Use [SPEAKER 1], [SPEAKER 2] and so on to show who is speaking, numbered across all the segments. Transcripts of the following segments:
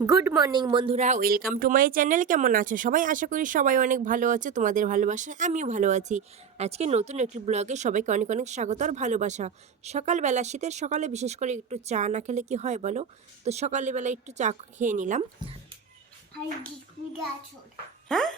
[SPEAKER 1] Good morning বন্ধুরা। Welcome to my channel কেমন আছো সবাই? আশা করি সবাই অনেক ভালো আছে। তোমাদের ভালোবাসা আমিও ভালো আছি। আজকে নতুন একটি ব্লগে সবাইকে অনেক অনেক স্বাগত আর ভালোবাসা। সকালবেলা শীতের সকালে বিশেষ করে একটু চা না খেলে কি হয় বলো? তো সকালবেলা একটু চা খেয়ে নিলাম. হ্যাঁ?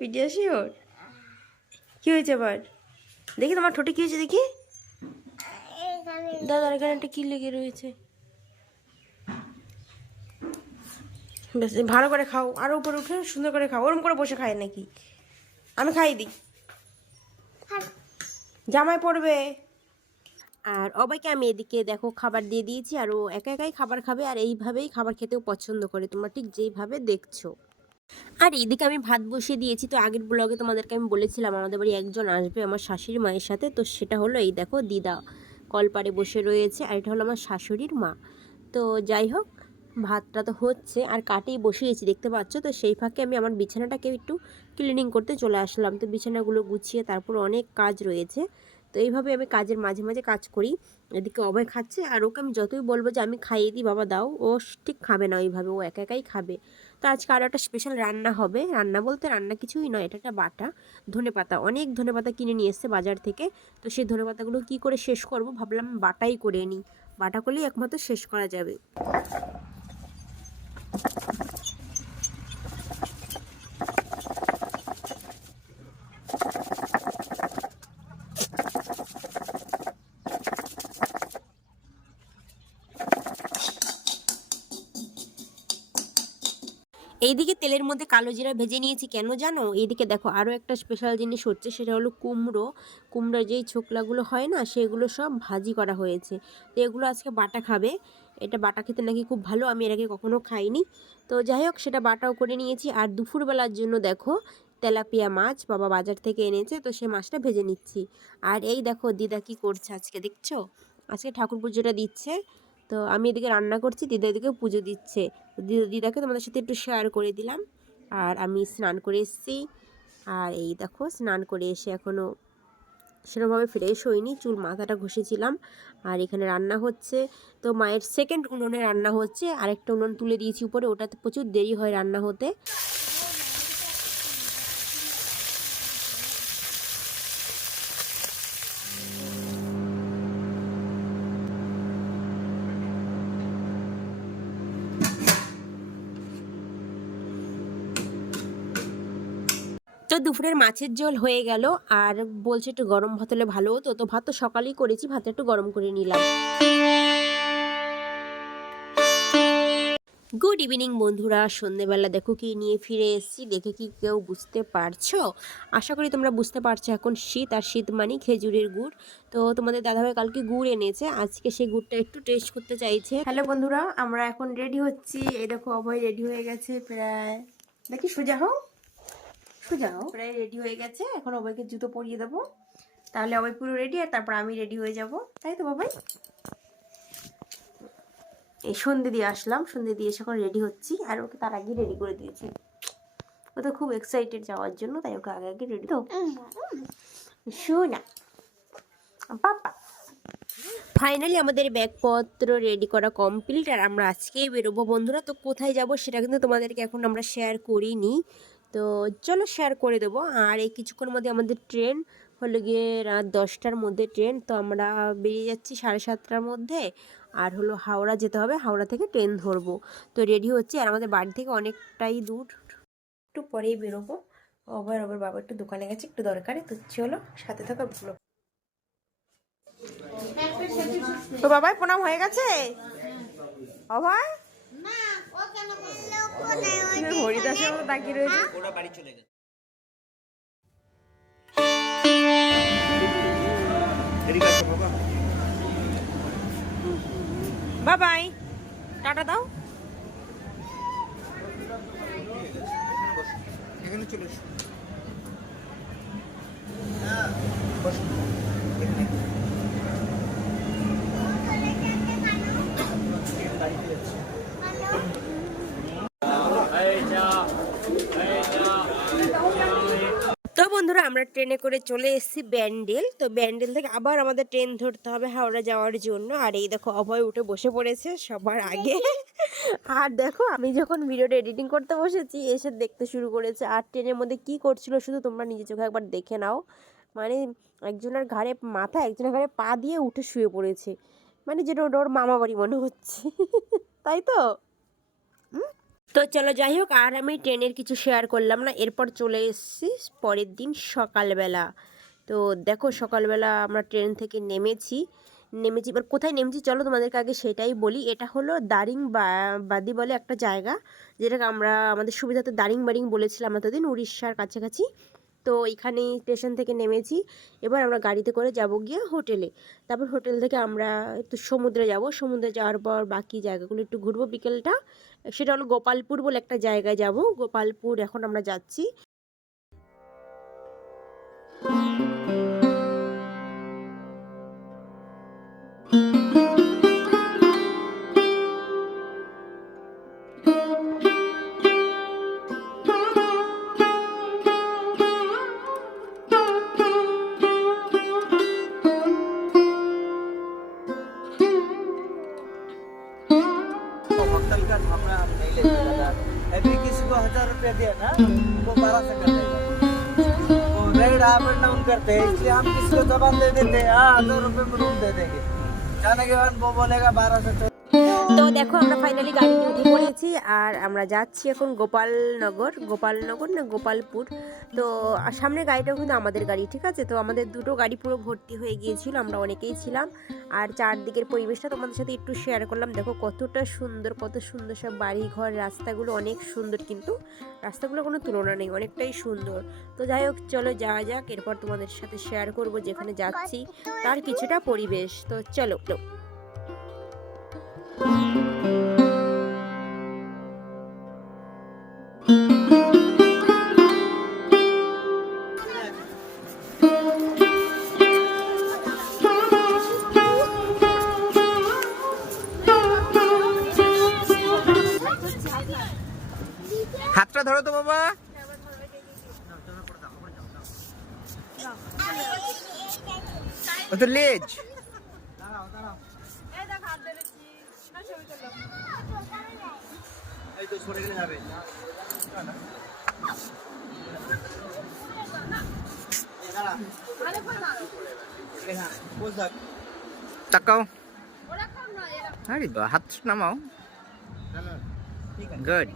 [SPEAKER 1] পিডিয়াশিওর কি হয়েছে আবার? দেখি তোমার ঠোঁটে কি হয়েছে দেখি। দাদার এখানে একটা কি লেগে রয়েছে? বেশ ভালো করে খাও। আরও উপরে উঠে সুন্দর করে খাও। ওরম করে বসে খায় নাকি? আমি খাই দিই জামাই পড়বে। আর অবাইকে আমি এদিকে দেখো খাবার দিয়ে দিয়েছি, আর ও একা একাই খাবার খাবে, আর এইভাবেই খাবার খেতেও পছন্দ করে। তোমরা ঠিক যেইভাবে দেখছ। আর এদিকে আমি ভাত বসিয়ে দিয়েছি, তো আগের ব্লগে তোমাদেরকে আমি বলেছিলাম, আমাদের বাড়ি একজন আসবে আমার শাশুড়ি মায়ের সাথে, তো সেটা হলো এই দেখো দিদা। কলপারে বসে রয়েছে আর এটা হলো আমার শাশুড়ির মা। তো যাই হোক, ভাতটা তো হচ্ছে আর কাটেই বসিয়েছি, দেখতে পাচ্ছ? তো সেই ফাঁকে আমি আমার বিছানাটাকে একটু ক্লিনিং করতে চলে আসলাম। তো বিছানাগুলো গুছিয়ে তারপর অনেক কাজ রয়েছে। তো এইভাবে আমি কাজের মাঝে মাঝে কাজ করি। এদিকে অভয় খাচ্ছে আর ওকে আমি যতই বলব যে, আমি খাইয়ে দিই, বাবা দাও। ও ঠিক খাবে না ওইভাবে, ও একা একাই খাবে। তো আজকে আরও একটা স্পেশাল রান্না হবে। রান্না বলতে রান্না কিছুই নয়, এটা একটা বাটা, ধনে পাতা। অনেক ধনে পাতা কিনে নিয়ে এসছে বাজার থেকে। তো সেই ধনে পাতাগুলো কী করে শেষ করব? ভাবলাম বাটাই করে নিই। বাটা করলেই একমাত্র শেষ করা যাবে। এইদিকে তেলের মধ্যে কালো জিরা ভেজে নিয়েছি, কেন জানো? এইদিকে দেখো আরও একটা স্পেশাল জিনিস হচ্ছে, সেটা হলো কুমড়ো। কুমড়োর যেই ছোকলাগুলো হয় না, সেগুলো সব ভাজি করা হয়েছে। তো এগুলো আজকে বাটা খাবে। এটা বাটা খেতে নাকি খুব ভালো, আমি এর আগে কখনো খাইনি। তো যাই হোক, সেটা বাটাও করে নিয়েছি। আর দুপুরবেলার জন্য দেখো, তেলাপিয়া মাছ বাবা বাজার থেকে এনেছে, তো সে মাছটা ভেজে নিচ্ছি। আর এই দেখো, দিদা কি করছে আজকে, দেখছ? আজকে ঠাকুর পুজোটা দিচ্ছে। তো আমি এদিকে রান্না করছি, দিদা এদিকে পুজো দিচ্ছে। দিদাকে তোমাদের সাথে একটু শেয়ার করে দিলাম। আর আমি স্নান করে এসেছি। আর এই দেখো, স্নান করে এসে এখনও সেরকমভাবে ফ্রেশ হইনি। চুল মাথাটা ঘষেছিলাম। আর এখানে রান্না হচ্ছে। তো মায়ের সেকেন্ড উনুনে রান্না হচ্ছে। আর একটা উনুন তুলে দিয়েছি উপরে। ওটাতে প্রচুর দেরি হয় রান্না হতে। তো দুপুরের মাছের ঝোল হয়ে গেল। আর বলছে একটু গরম ভাত হলে ভালো হতো। তো ভাত তো সকালেই করেছি, ভাতটা একটু গরম করে নিলাম। গুড ইভিনিং বন্ধুরা, সন্ধেবেলা দেখো কি নিয়ে ফিরে এসেছি। দেখে কি কেউ বুঝতে পারছ? আশা করি তোমরা বুঝতে পারছ এখন শীত। আর শীত মানে খেজুরের গুড়। তো তোমাদের দাদাভাই কালকে গুড় এনেছে। আজকে সেই গুড়টা একটু টেস্ট করতে চাইছে। হ্যালো বন্ধুরা, আমরা এখন রেডি হচ্ছি। এই দেখো অভয় রেডি হয়ে গেছে প্রায়। দেখি সোজা হোক হোক প্রায় রেডি হয়ে গেছে। এখন অভয়কে জুতো পরিয়ে দেবো। তাহলে অভয় পুরো রেডি আর তারপর আমি রেডি হয়ে যাব। তাই তো বাবাই? এই সন্ধে দিয়ে আসলাম। সন্ধে দিয়ে এসে এখন রেডি হচ্ছি, আর ওকে তার আগে রেডি করে দিয়েছি। ও তো খুব এক্সাইটেড যাওয়ার জন্য, তাই ওকে আগে আগে রেডি তো শোনা, পাপা। ফাইনালি আমাদের ব্যাগপত্র রেডি করা কমপ্লিট আর আমরা আজকেই বেরোবো। বন্ধুরা, তো কোথায় যাব সেটা কিন্তু তোমাদেরকে এখন আমরা শেয়ার করিনি। তো চলো শেয়ার করে দেবো। আর এই কিছুক্ষণ মধ্যে আমাদের ট্রেন হলো গিয়ে রাত দশটার মধ্যে ট্রেন তো আমরা বেরিয়ে যাচ্ছি সাড়ে সাতটার মধ্যে। আর হলো হাওড়া যেতে হবে, হাওড়া থেকে ট্রেন ধরবো। তো রেডি হচ্ছে, আর আমাদের বাড়ি থেকে অনেকটাই দূর। একটু পরেই বেরোবো। আবার আবার বাবা একটু দোকানে গেছে, একটু দরকারে। তো চলো সাথে থাকা, ভালো তো বাবাই, প্রণাম হয়ে গেছে? অভয়? হরিদাসের মতো তাকিয়ে রয়েছে?
[SPEAKER 2] ওরা বাড়ি চলে গেছে।
[SPEAKER 1] বাবাই টাটা দাও।
[SPEAKER 2] এখানে চলে এসো বসো এখানে বাড়িতে যাচ্ছে
[SPEAKER 1] তো বন্ধুরা আমরা ট্রেনে করে চলে এসেছি ব্যান্ডেল। তো ব্যান্ডেল থেকে আবার আমাদের ট্রেন ধরতে হবে হাওড়া যাওয়ার জন্য। আর এই দেখো, অভয় উঠে বসে পড়েছে সবার আগে। আর দেখো, আমি যখন ভিডিওটা এডিটিং করতে বসেছি, এসে দেখতে শুরু করেছে। আর ট্রেনের মধ্যে কি করছিল শুধু তোমরা নিজে চোখে একবার দেখে নাও। মানে একজনের ঘাড়ে মাথা, একজনের ঘাড়ে পা দিয়ে উঠে শুয়ে পড়েছে। মানে যেটা ওটা ওর মামা বাড়ি মনে হচ্ছে। তাই তো? তো চলো যাই হোক, আর আমি ট্রেনের কিছু শেয়ার করলাম না। এরপর চলে এসেছি পরের দিন সকালবেলা। তো দেখো, সকালবেলা আমরা ট্রেন থেকে নেমেছি। নেমেছি, এবার কোথায় নেমেছি চলো তোমাদেরকে আগে সেটাই বলি। এটা হলো দারিং বাদি বলে একটা জায়গা, যেটাকে আমরা, আমাদের সুবিধাতে দারিং বারিং বলেছিলাম এতদিন, উড়িষ্যার কাছাকাছি। তো এখানে স্টেশন থেকে নেমেছি। এবার আমরা গাড়িতে করে যাব গিয়ে হোটেলে। তারপর হোটেল থেকে আমরা একটু সমুদ্রে যাব। সমুদ্রে যাওয়ার পর বাকি জায়গাগুলো একটু ঘুরবো বিকেলটা। সেটা হলো গোপালপুর বলে একটা জায়গায় যাব। গোপালপুর এখন আমরা যাচ্ছি।
[SPEAKER 2] को है ना वो बारह से कर देगा अप एंड डाउन करते हैं, इसलिए हम किसी को जबान दे देते हैं? हाँ हज़ार रुपये में रूम दे देंगे। जाने के बाद वो बोलेगा बारह से तो
[SPEAKER 1] তো দেখো, আমরা ফাইনালি গাড়িতে উঠে পড়েছি আর আমরা যাচ্ছি এখন গোপালনগর। গোপালনগর না গোপালপুর। তো আর সামনের গাড়িটাও কিন্তু আমাদের গাড়ি, ঠিক আছে? তো আমাদের দুটো গাড়ি পুরো ভর্তি হয়ে গিয়েছিল, আমরা অনেকেই ছিলাম। আর চারদিকের পরিবেশটা তোমাদের সাথে একটু শেয়ার করলাম। দেখো কতটা সুন্দর, কত সুন্দর সব বাড়ি ঘর রাস্তাগুলো অনেক সুন্দর কিন্তু রাস্তাগুলো কোনো তুলনা নেই, অনেকটাই সুন্দর। তো যাই হোক, চলো যাওয়া যাক, এরপর তোমাদের সাথে শেয়ার করব যেখানে যাচ্ছি, তার কিছুটা পরিবেশ। তো চলো।
[SPEAKER 2] ও তো লেজ তাকাও। আরে বা হাত নামাও। গুড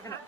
[SPEAKER 1] হ্যাঁ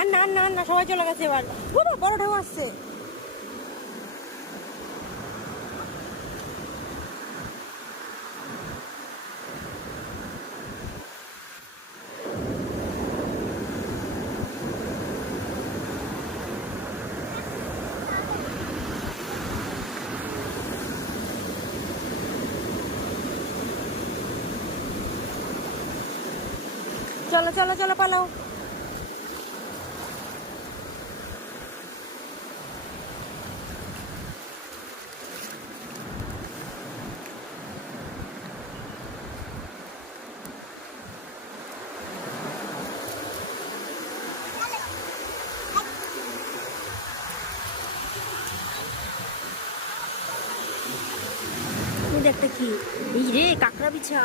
[SPEAKER 1] আর না না না সবাই চলে গেছে এবার। বড় বড় ঢেউ আসছে। চলো চলো চলো, পালাও। কি এই রে কাঁকড়া বিছা